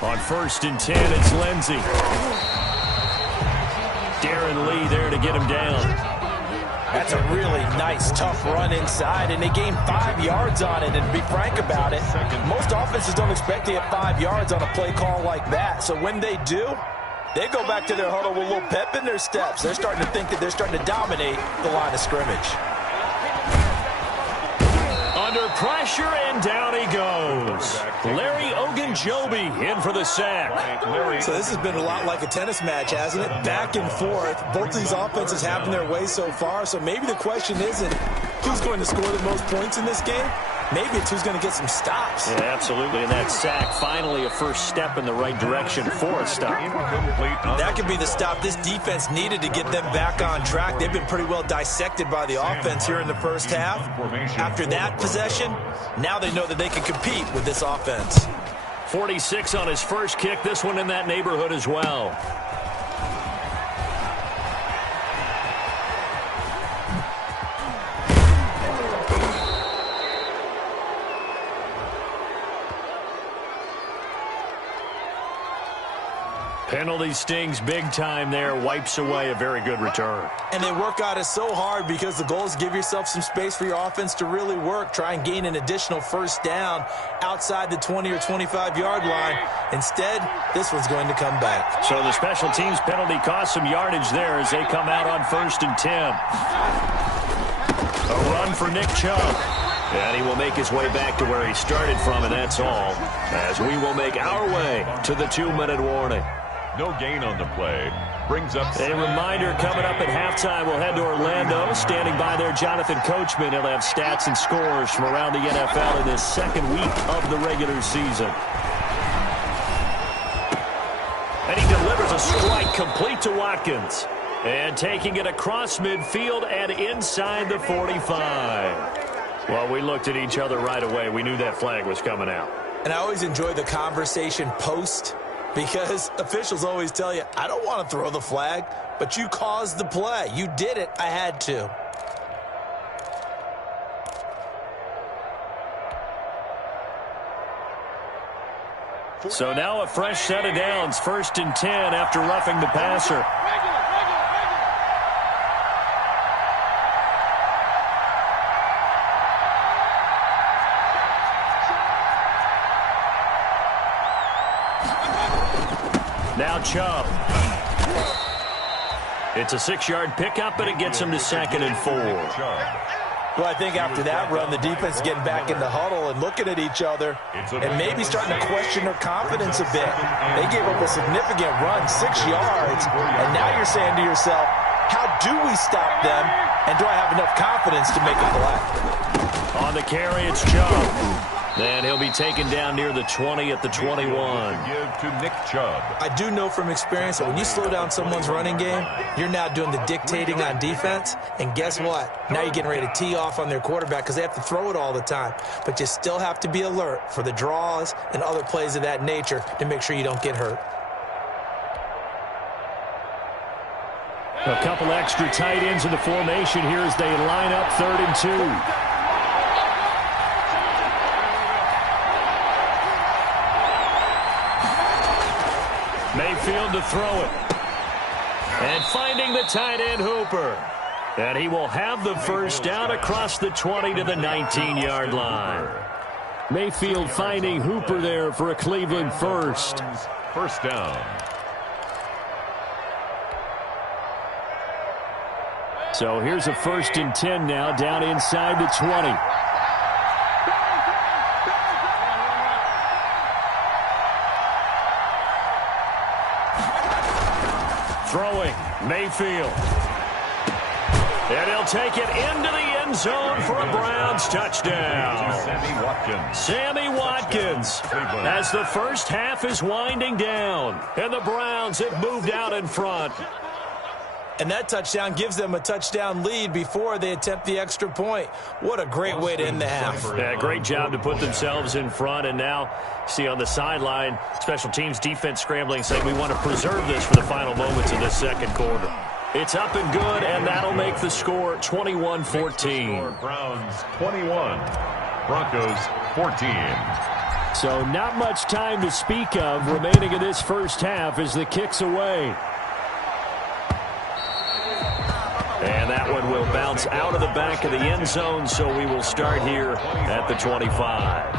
On 1st and 10, it's Lindsey. Darren Lee there to get him down. That's a really nice, tough run inside, and they gained 5 yards on it. And to be frank about it, most offenses don't expect to get 5 yards on a play call like that. So when they do, they go back to their huddle with a little pep in their steps. They're starting to think that they're starting to dominate the line of scrimmage. Under pressure, and down he goes. Larry Ogunjobi in for the sack. So this has been a lot like a tennis match, hasn't it? Back and forth. Both of these offenses having their way so far. So maybe the question isn't who's going to score the most points in this game. Maybe it's who's going to get some stops. Yeah, absolutely. And that sack, finally a first step in the right direction for a stop. That could be the stop this defense needed to get them back on track. They've been pretty well dissected by the offense here in the first half. After that possession, now they know that they can compete with this offense. 46 on his first kick. This one in that neighborhood as well. Penalty stings big time there, wipes away a very good return. And they work out it so hard because the goal is give yourself some space for your offense to really work. Try and gain an additional first down outside the 20 or 25-yard line. Instead, this one's going to come back. So the special teams penalty cost some yardage there as they come out on 1st and 10. A run for Nick Chubb. And he will make his way back to where he started from, and that's all, as we will make our way to the 2-minute warning. No gain on the play. Brings up a reminder coming up at halftime. We'll head to Orlando. Standing by there, Jonathan Coachman. He'll have stats and scores from around the NFL in this second week of the regular season. And he delivers a strike complete to Watkins. And taking it across midfield and inside the 45. Well, we looked at each other right away. We knew that flag was coming out. And I always enjoy the conversation post, because officials always tell you, I don't want to throw the flag, but you caused the play. You did it. I had to. So now a fresh set of downs. 1st and 10 after roughing the passer. Now Chubb. It's a 6-yard pickup, and it gets him to 2nd and 4. Well, I think after that run, the defense is getting back in the huddle and looking at each other and maybe starting to question their confidence a bit. They gave up a significant run, 6 yards, and now you're saying to yourself, how do we stop them, and do I have enough confidence to make a play? On the carry, it's Chubb. And he'll be taken down near the 20 at the 21. Give to Nick Chubb. I do know from experience that when you slow down someone's running game, you're now doing the dictating on defense. And guess what? Now you're getting ready to tee off on their quarterback because they have to throw it all the time. But you still have to be alert for the draws and other plays of that nature to make sure you don't get hurt. A couple extra tight ends in the formation here as they line up 3rd and 2. Mayfield to throw it. And finding the tight end Hooper. And he will have the first down across the 20 to the 19-yard line. Mayfield finding Hooper there for a Cleveland first. First down. So here's a 1st and 10 now down inside the 20. Throwing, Mayfield. And he'll take it into the end zone for a Browns touchdown. Sammy Watkins as the first half is winding down. And the Browns have moved out in front. And that touchdown gives them a touchdown lead before they attempt the extra point. What a great way to end the half. Yeah, great job to put themselves in front. And now, see on the sideline, special teams defense scrambling, saying we want to preserve this for the final moments of this second quarter. It's up and good, and that'll make the score 21-14. Browns 21, Broncos 14. So not much time to speak of remaining in this first half as the kick's away. And that one will bounce out of the back of the end zone, so we will start here at the 25.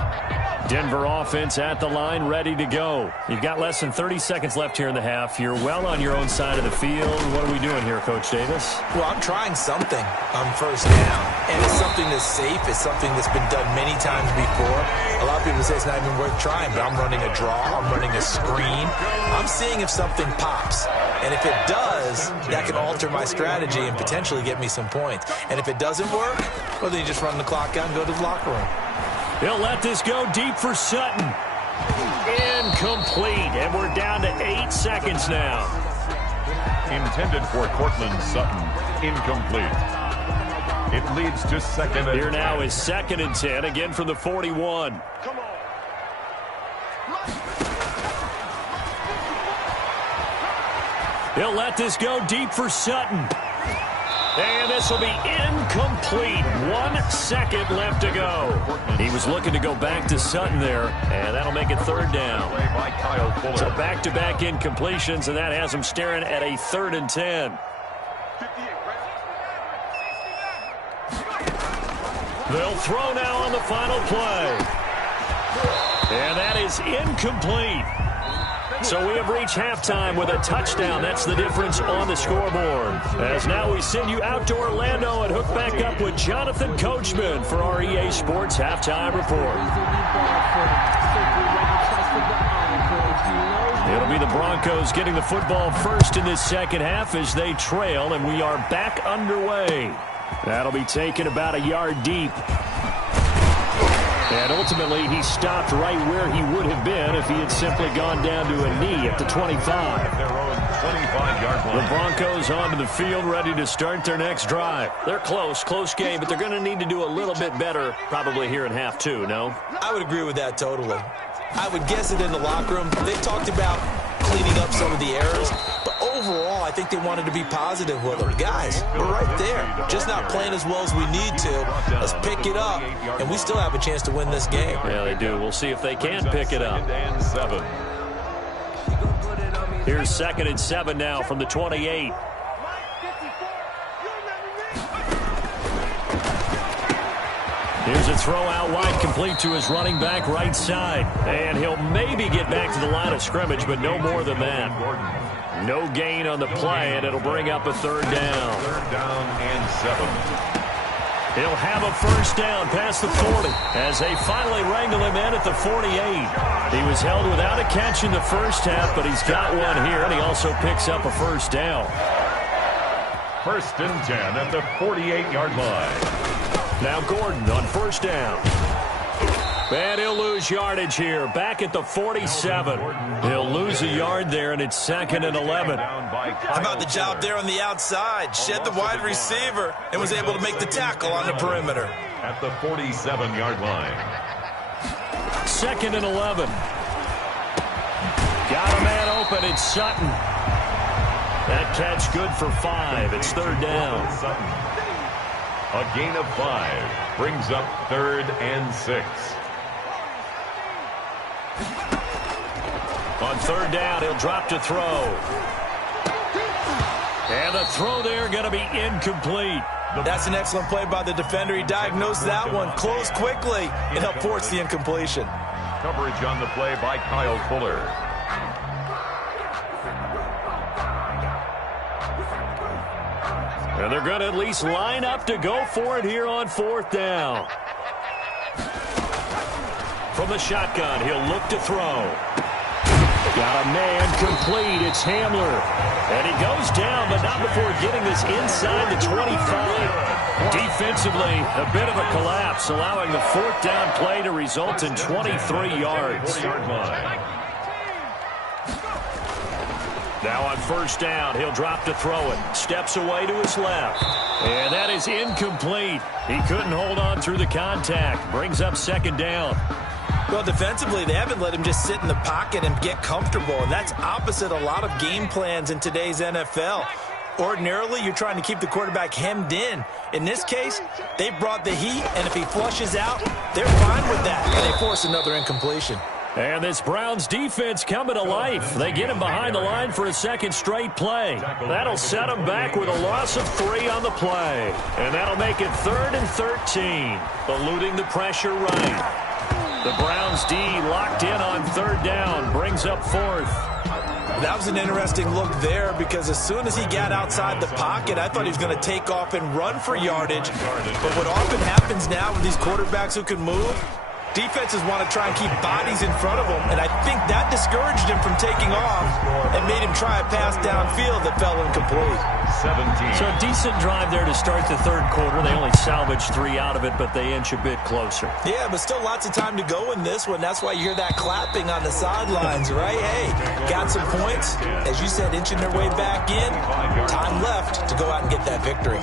Denver offense at the line, ready to go. You've got less than 30 seconds left here in the half. You're well on your own side of the field. What are we doing here, Coach Davis? Well, I'm trying something on first down, and it's something that's safe. It's something that's been done many times before. A lot of people say it's not even worth trying, but I'm running a draw. I'm running a screen. I'm seeing if something pops. And if it does, that can alter my strategy and potentially get me some points. And if it doesn't work, well, then you just run the clock out and go to the locker room. He'll let this go deep for Sutton. Incomplete, and we're down to 8 seconds now. Intended for Cortland Sutton. Incomplete. It leads to second and 10. Here now is 2nd and 10, again from the 41. Come on. He'll let this go deep for Sutton. And this will be incomplete. 1 second left to go. He was looking to go back to Sutton there, and that'll make it 3rd down. So back-to-back incompletions, and that has him staring at a 3rd and 10. They'll throw now on the final play. And that is incomplete. So we have reached halftime with a touchdown. That's the difference on the scoreboard. As now we send you out to Orlando and hook back up with Jonathan Coachman for our EA Sports Halftime Report. It'll be the Broncos getting the football first in this second half as they trail, and we are back underway. That'll be taken about a yard deep. And ultimately, he stopped right where he would have been if he had simply gone down to a knee at the 25. The Broncos onto the field, ready to start their next drive. They're close game, but they're going to need to do a little bit better probably here in half 2, no? I would agree with that totally. I would guess it in the locker room. They talked about cleaning up some of the errors, but overall, I think they wanted to be positive with them. Guys, we're right there. Just not playing as well as we need to. Let's pick it up, and we still have a chance to win this game. Yeah, they do. We'll see if they can pick it up. Here's 2nd and 7 now from the 28. Here's a throw out wide, complete to his running back right side. And he'll maybe get back to the line of scrimmage, but no more than that. No gain on the play, and it'll bring up a 3rd down. 3rd down and 7. He'll have a 1st down past the 40 as they finally wrangle him in at the 48. He was held without a catch in the first half, but he's got one here, and he also picks up a 1st down. 1st and 10 at the 48-yard line. Now Gordon on 1st down. And he'll lose yardage here. Back at the 47. He'll lose a yard there, and it's 2nd and 11. How about the job there on the outside? Shed the wide receiver and was able to make the tackle on the perimeter. At the 47-yard line. 2nd and 11. Got a man open. It's Sutton. That catch good for 5. It's 3rd down. A gain of 5 brings up 3rd and 6. On 3rd down, he'll drop to throw. And the throw there going to be incomplete. That's an excellent play by the defender. He diagnosed that one, closed quickly, and helped force the incompletion. Coverage on the play by Kyle Fuller. And they're going to at least line up to go for it here on 4th down. From the shotgun, he'll look to throw. Got a man complete. It's Hamler. And he goes down, but not before getting this inside the 25. Defensively, a bit of a collapse, allowing the 4th down play to result in 23 yards. Now on 1st down, he'll drop to throw it. Steps away to his left. And that is incomplete. He couldn't hold on through the contact. Brings up 2nd down. Well, defensively, they haven't let him just sit in the pocket and get comfortable, and that's opposite a lot of game plans in today's NFL. Ordinarily, you're trying to keep the quarterback hemmed in. In this case, they brought the heat, and if he flushes out, they're fine with that, and they force another incompletion. And this Browns defense coming to life. They get him behind the line for a second straight play. That'll set him back with a loss of 3 on the play. And that'll make it 3rd and 13. Eluding the pressure right. The Browns D locked in on 3rd down. Brings up 4th. That was an interesting look there because as soon as he got outside the pocket, I thought he was going to take off and run for yardage. But what often happens now with these quarterbacks who can move, defenses want to try and keep bodies in front of them, and I think that discouraged him from taking off and made him try a pass downfield that fell incomplete. 17. So a decent drive there to start the 3rd quarter. They only salvaged 3 out of it, but they inch a bit closer. Yeah, but still lots of time to go in this one. That's why you hear that clapping on the sidelines, right? Hey, got some points. As you said, inching their way back in. Time left to go out and get that victory.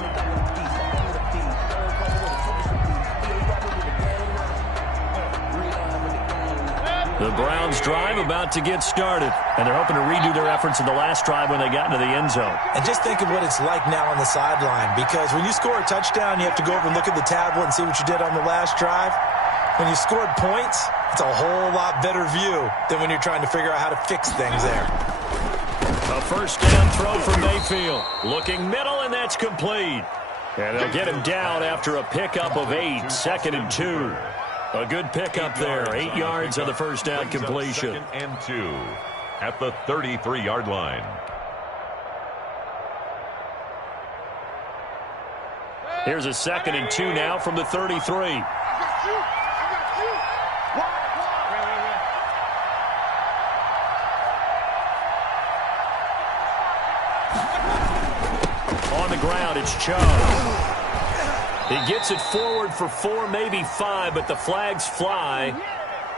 The Browns drive about to get started, and they're hoping to redo their efforts in the last drive when they got into the end zone. And just think of what it's like now on the sideline, because when you score a touchdown, you have to go over and look at the tablet and see what you did on the last drive. When you scored points, it's a whole lot better view than when you're trying to figure out how to fix things there. A 1st down throw from Mayfield. Looking middle, and that's complete. And they'll get him down after a pickup of 8, 2nd and 2. A good pickup there, 8 yards on the 1st down completion. 2nd and 2 at the 33-yard line. Here's a 2nd and 2 now from the 33. On the ground, it's Chubb. He gets it forward for 4, maybe 5, but the flags fly.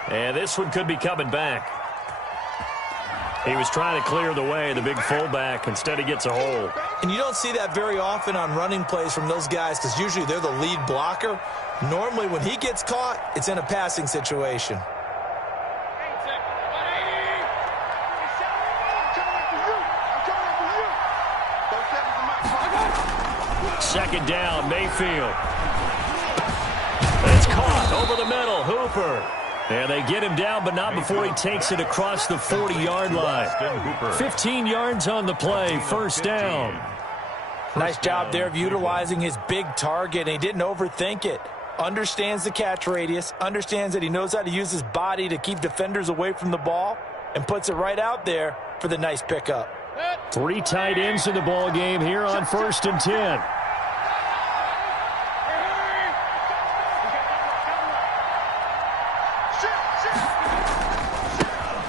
And this one could be coming back. He was trying to clear the way, the big fullback. Instead, he gets a hold. And you don't see that very often on running plays from those guys because usually they're the lead blocker. Normally, when he gets caught, it's in a passing situation. 2nd down, Mayfield. It's caught over the middle, Hooper. And they get him down, but not before he takes it across the 40-yard line. 15 yards on the play, 1st down. Nice job there of utilizing his big target, and he didn't overthink it. Understands the catch radius, understands that he knows how to use his body to keep defenders away from the ball, and puts it right out there for the nice pickup. 3 tight ends in the ball game here on 1st and 10.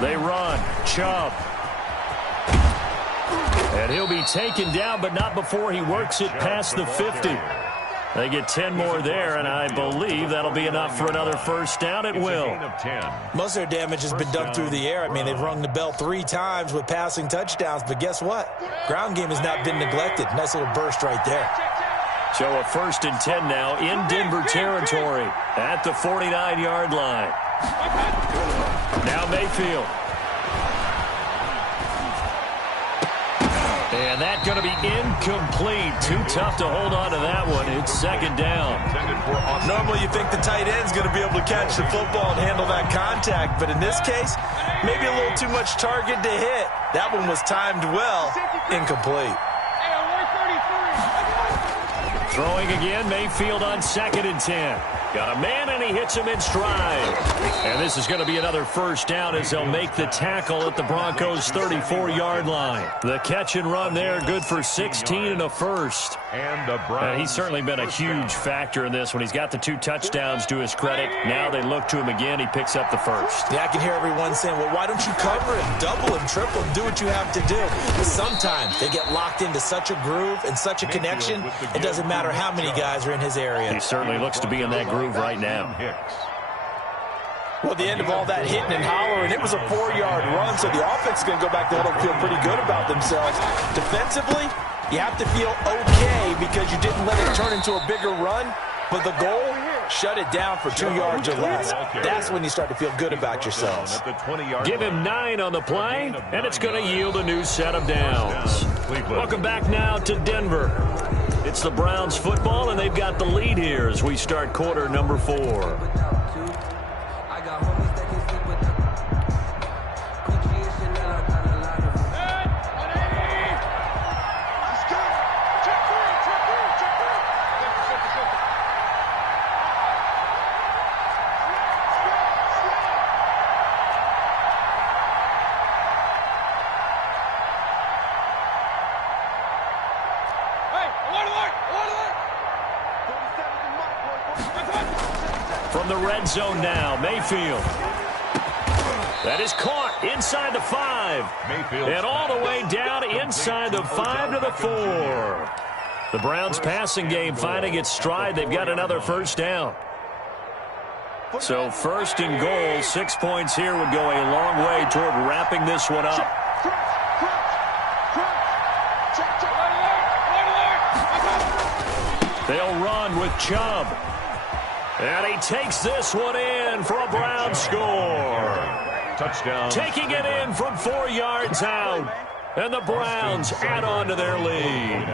They run. Chubb. And he'll be taken down, but not before he works it past the 50. They get 10 more there, and I believe that'll be enough for another 1st down at will. Most of their damage has been done through the air. I mean, they've rung the bell 3 times with passing touchdowns, but guess what? Ground game has not been neglected. Nice little burst right there. So a 1st and 10 now in Denver territory at the 49-yard line. Now Mayfield. And that's going to be incomplete. Too tough to hold on to that one. It's 2nd down. Normally you think the tight end's going to be able to catch the football and handle that contact, but in this case, maybe a little too much target to hit. That one was timed well. Incomplete. Throwing again, Mayfield on 2nd and 10. Got a man, and he hits him in stride. And this is going to be another 1st down as they'll make the tackle at the Broncos' 34-yard line. The catch and run there, good for 16 and a 1st. And he's certainly been a huge factor in this when he's got the 2 touchdowns to his credit. Now they look to him again. He picks up the 1st. Yeah, I can hear everyone saying, well, why don't you cover him, double him, triple him, do what you have to do. But sometimes they get locked into such a groove and such a connection, it doesn't matter how many guys are in his area. He certainly looks to be in that groove right now. Well, at the end of all that hitting and hollering, it was a 4-yard run, so the offense is going to go back to huddle and feel pretty good about themselves. Defensively, you have to feel okay because you didn't let it turn into a bigger run, but the goal, shut it down for 2 yards or less. That's when you start to feel good about yourselves. Give him 9 on the play, and it's going to yield a new set of downs. Welcome back now to Denver. It's the Browns football, and they've got the lead here as we start quarter number 4. From the red zone now, Mayfield. That is caught inside the 5. Mayfield. And all the way down inside the 5 to the 4. The Browns passing game finding its stride. They've got another first down. So first and goal, 6 points here would go a long way toward wrapping this one up. They'll run with Chubb. And he takes this one in for a Browns score. Touchdown. Taking it in from 4 yards out. And the Browns add on to their lead.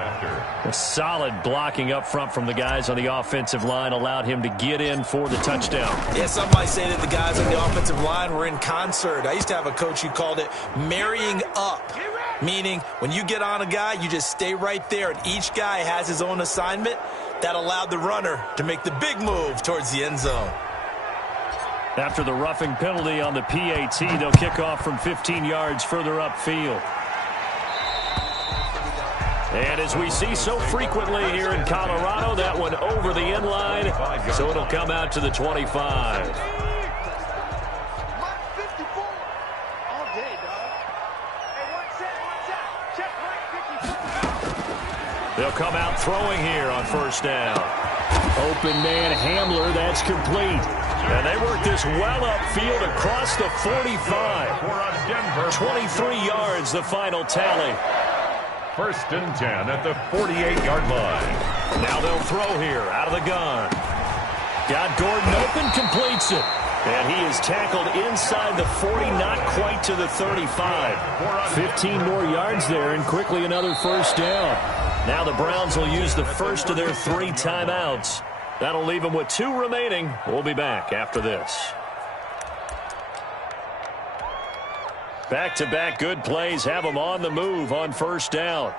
A solid blocking up front from the guys on the offensive line allowed him to get in for the touchdown. Yeah, some might say that the guys on the offensive line were in concert. I used to have a coach who called it marrying up, meaning when you get on a guy, you just stay right there, and each guy has his own assignment. That allowed the runner to make the big move towards the end zone. After the roughing penalty on the PAT, they'll kick off from 15 yards further upfield. And as we see so frequently here in Colorado, that one over the end line, so it'll come out to the 25. They'll come out throwing here on first down. Open man Hamler, that's complete. And they work this well upfield across the 45. 23 yards, the final tally. First and 10 at the 48-yard line. Now they'll throw here out of the gun. Got Gordon open, completes it. And he is tackled inside the 40, not quite to the 35. 15 more yards there, and quickly another first down. Now the Browns will use the first of their 3 timeouts. That'll leave them with 2 remaining. We'll be back after this. Back-to-back good plays have them on the move on first down.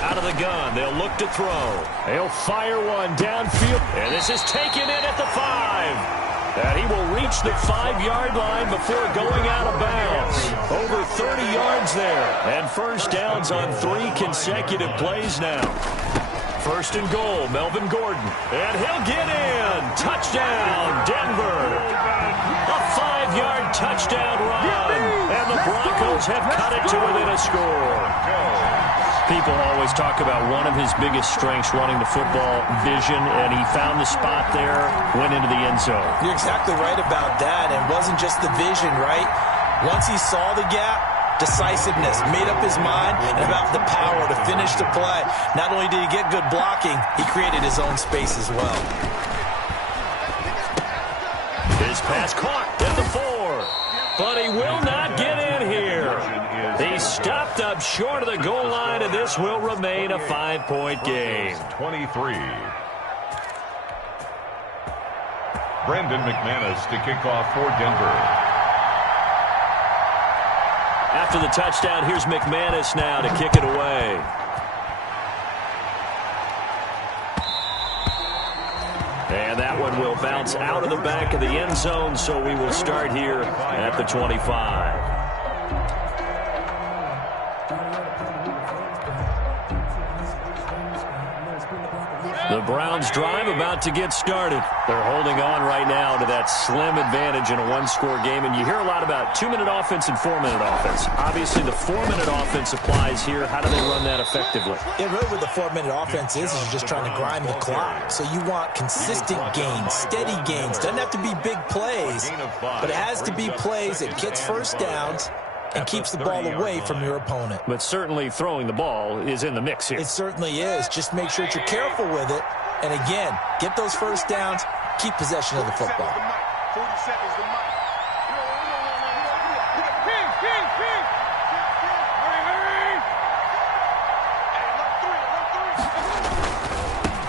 Out of the gun, they'll look to throw. They'll fire one downfield, and this is taken in at the 5. And he will reach the 5-yard line before going out of bounds. Over 30 yards there, and first downs on 3 consecutive plays now. First and goal, Melvin Gordon, and he'll get in. Touchdown, Denver. A 5-yard touchdown run, and the Broncos have cut it to within a score. People always talk about one of his biggest strengths running the football, vision, and he found the spot there, went into the end zone. You're exactly right about that, and it wasn't just the vision, right? Once he saw the gap, decisiveness, made up his mind, and about the power to finish the play. Not only did he get good blocking, he created his own space as well. His pass caught at the 4, but he will not get in here. He stopped up short of the goal line, and this will remain a 5-point game. 23. Brandon McManus to kick off for Denver. After the touchdown, here's McManus now to kick it away. And that one will bounce out of the back of the end zone, so we will start here at the 25. The Browns drive about to get started. They're holding on right now to that slim advantage in a 1-score game. And you hear a lot about 2-minute offense and 4-minute offense. Obviously, the 4-minute offense applies here. How do they run that effectively? Yeah, really what the 4-minute offense is you're just trying to grind the clock. So you want consistent gains, steady gains. Doesn't have to be big plays, but it has to be plays that gets first downs and keeps the ball away from your opponent. But certainly throwing the ball is in the mix here. It certainly is. Just make sure that you're careful with it. And again, get those first downs, keep possession of the football.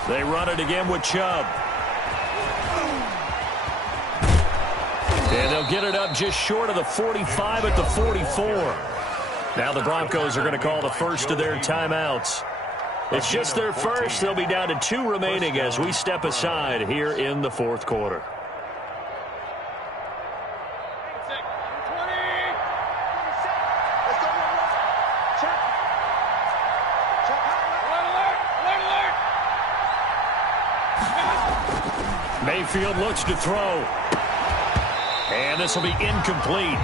They run it again with Chubb. And they'll get it up just short of the 45 at the 44. Now the Broncos are going to call the first of their timeouts. It's just their first. They'll be down to 2 remaining as we step aside here in the fourth quarter. Mayfield looks to throw. And this will be incomplete.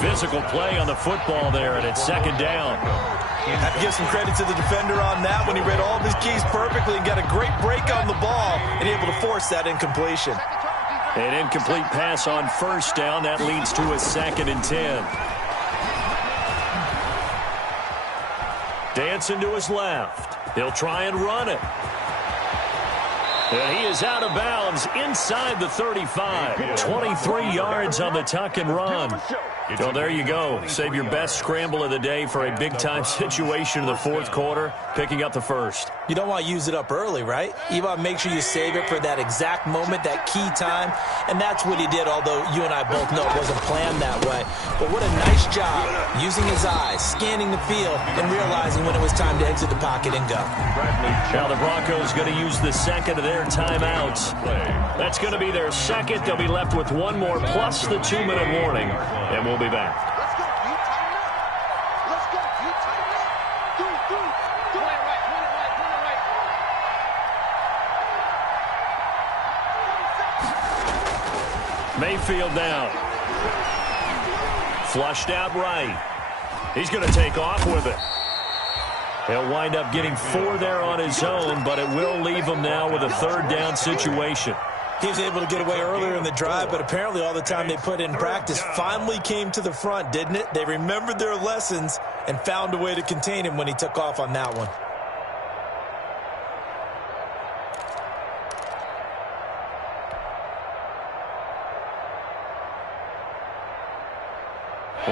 Physical play on the football there, and it's second down. I have to give some credit to the defender on that when he read all of his keys perfectly and got a great break on the ball and able to force that incompletion. An incomplete pass on first down. That leads to a 2nd and 10. Dancing to his left. He'll try and run it. And he is out of bounds inside the 35. 23 yards on the tuck and run. So there you go. Save your best scramble of the day for a big-time situation in the fourth quarter, picking up the first. You don't want to use it up early, right? You want to make sure you save it for that exact moment, that key time. And that's what he did, although you and I both know it wasn't planned that way. But what a nice job using his eyes, scanning the field, and realizing when it was time to exit the pocket and go. Now the Broncos going to use the second of their timeouts. That's going to be their second. They'll be left with one more plus the 2-minute warning, and we'll be back. Let's go. You tighten up. Let's go. You tighten up. Do it. Mayfield down. Flushed out right. He's going to take off with it. He'll wind up getting 4 there on his own, but it will leave him now with a 3rd down situation. He was able to get away earlier in the drive, but apparently all the time they put in practice finally came to the front, didn't it? They remembered their lessons and found a way to contain him when he took off on that one.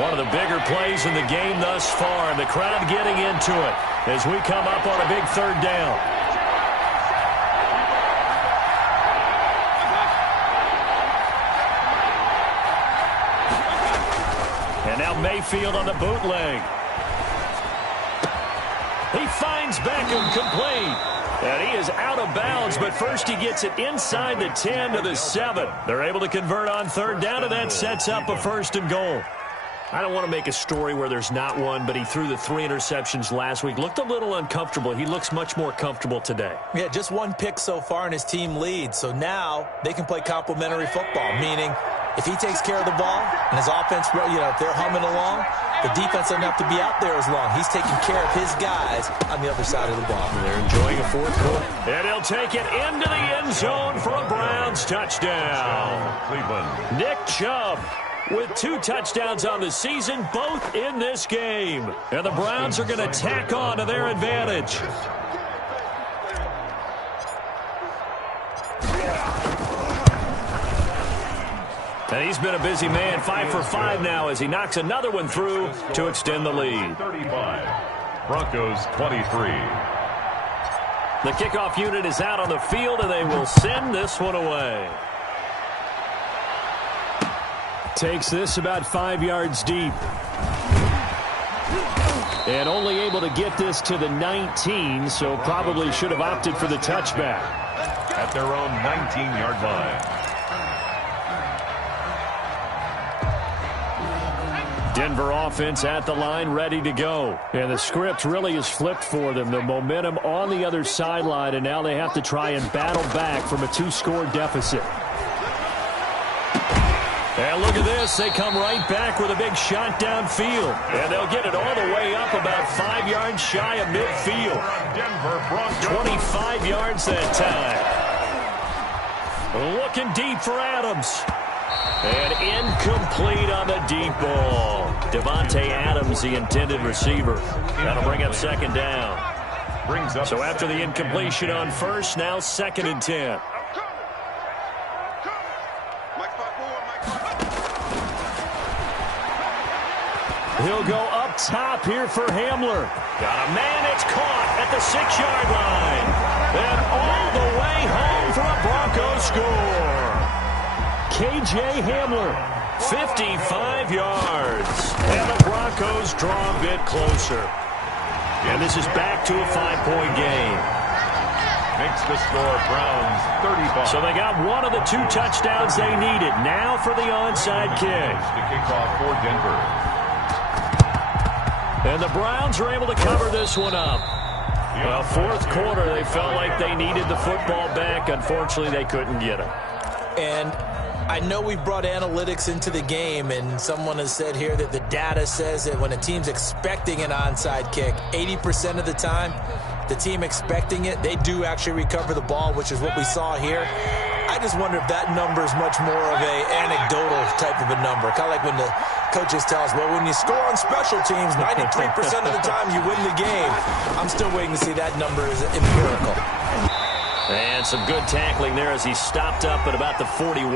One of the bigger plays in the game thus far, and the crowd getting into it as we come up on a big 3rd down. And now Mayfield on the bootleg. He finds Beckham complete. And he is out of bounds, but first he gets it inside the 10 to the 7. They're able to convert on 3rd down, and that sets up a 1st and goal. I don't want to make a story where there's not one, but he threw the 3 interceptions last week. Looked a little uncomfortable. He looks much more comfortable today. Yeah, just 1 pick so far and his team leads. So now they can play complementary football, meaning if he takes care of the ball and his offense, if they're humming along, the defense doesn't have to be out there as long. He's taking care of his guys on the other side of the ball. They're enjoying a 4th quarter. And he'll take it into the end zone for a Browns touchdown. Cleveland. Nick Chubb with 2 touchdowns on the season, both in this game. And the Browns are going to tack on to their advantage. And he's been a busy man, 5 for 5 now as he knocks another one through to extend the lead. 35. Broncos 23. The kickoff unit is out on the field, and they will send this one away. Takes this about 5 yards deep. And only able to get this to the 19, so probably should have opted for the touchback. At their own 19-yard line. Denver offense at the line, ready to go. And the script really is flipped for them. The momentum on the other sideline, and now they have to try and battle back from a 2-score deficit. And look at this. They come right back with a big shot downfield. And they'll get it all the way up about 5 yards shy of midfield. 25 yards that time. Looking deep for Adams. And incomplete on the deep ball. Devontae Adams, the intended receiver. That'll bring up 2nd down. So after the incompletion on 1st, now 2nd and 10. He'll go up top here for Hamler. Got a man, it's caught at the 6-yard line. And all the Broncos score. K.J. Hamler, 55 yards. And the Broncos draw a bit closer. And this is back to a 5-point game. Makes the score Browns 35. So they got one of the 2 touchdowns they needed. Now for the onside kick. To kick off for Denver. And the Browns are able to cover this one up. Well, fourth quarter, they felt like they needed the football back. Unfortunately, they couldn't get it. And I know we brought analytics into the game, and someone has said here that the data says that when a team's expecting an onside kick, 80% of the time, the team expecting it, they do actually recover the ball, which is what we saw here. I just wonder if that number is much more of a anecdotal type of a number. Kind of like when the coaches tell us, well, when you score on special teams, 93% of the time you win the game. I'm still waiting to see that number is empirical. And some good tackling there as he stopped up at about the 41.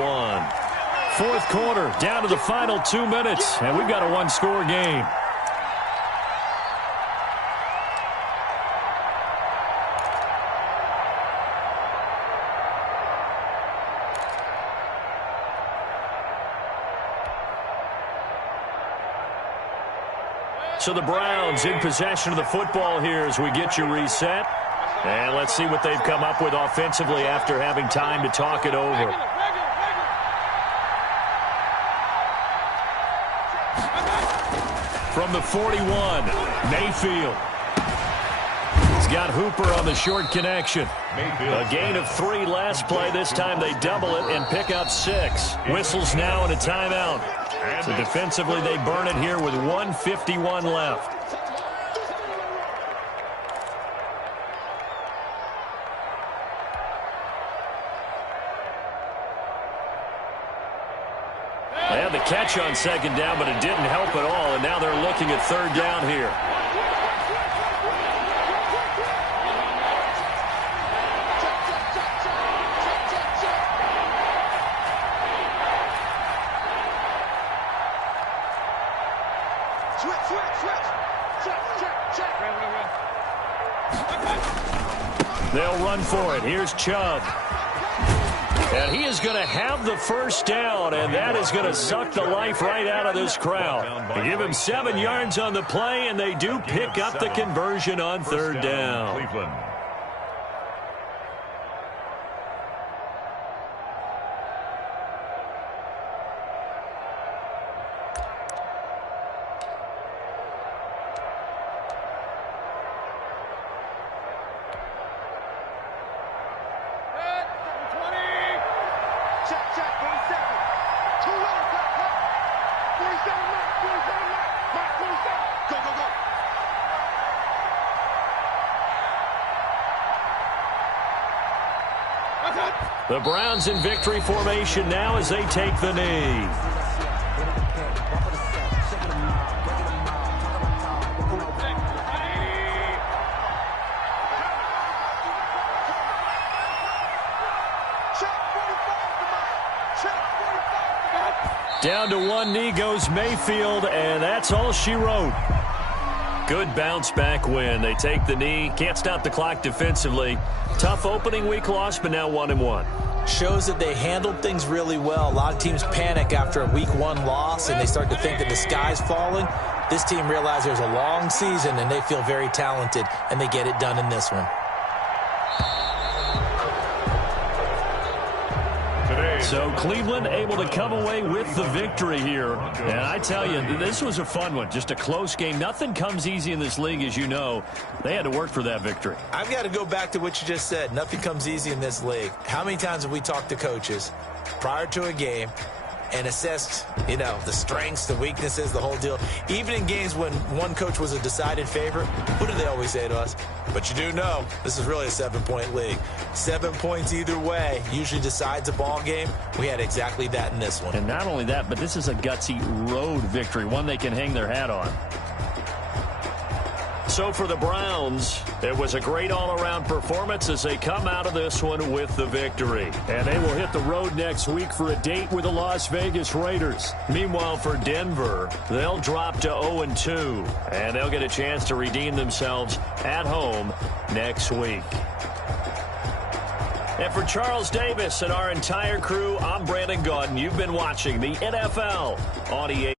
Fourth quarter, down to the final 2 minutes, and we've got a one-score game. So the Browns in possession of the football here as we get you reset. And let's see what they've come up with offensively after having time to talk it over. From the 41, Mayfield. He's got Hooper on the short connection. A gain of 3 last play. This time they double it and pick up 6. Whistles now and a timeout. So defensively they burn it here with 1:51 left. They had the catch on second down, but it didn't help at all, and now they're looking at third down here. They'll run for it. Here's Chubb. And he is going to have the first down, and that is going to suck the life right out of this crowd. They give him 7 yards on the play, and they do pick up the conversion on third down. Cleveland. The Browns in victory formation now as they take the knee. Down to one knee goes Mayfield, and that's all she wrote. Good bounce-back win. They take the knee. Can't stop the clock defensively. Tough opening week loss, but now 1-1. Shows that they handled things really well. A lot of teams panic after a week 1 loss, and they start to think that the sky's falling. This team realizes there's a long season, and they feel very talented, and they get it done in this one. So Cleveland able to come away with the victory here. And I tell you, this was a fun one. Just a close game. Nothing comes easy in this league, as you know. They had to work for that victory. I've got to go back to what you just said. Nothing comes easy in this league. How many times have we talked to coaches prior to a game and assessed, you know, the strengths, the weaknesses, the whole deal? Even in games when one coach was a decided favorite, what do they always say to us? But you do know this is really a 7-point league. 7 points either way usually decides a ball game. We had exactly that in this one. And not only that, but this is a gutsy road victory, one they can hang their hat on. So for the Browns, it was a great all-around performance as they come out of this one with the victory. And they will hit the road next week for a date with the Las Vegas Raiders. Meanwhile, for Denver, they'll drop to 0-2, and they'll get a chance to redeem themselves at home next week. And for Charles Davis and our entire crew, I'm Brandon Gaudin. You've been watching the NFL on EA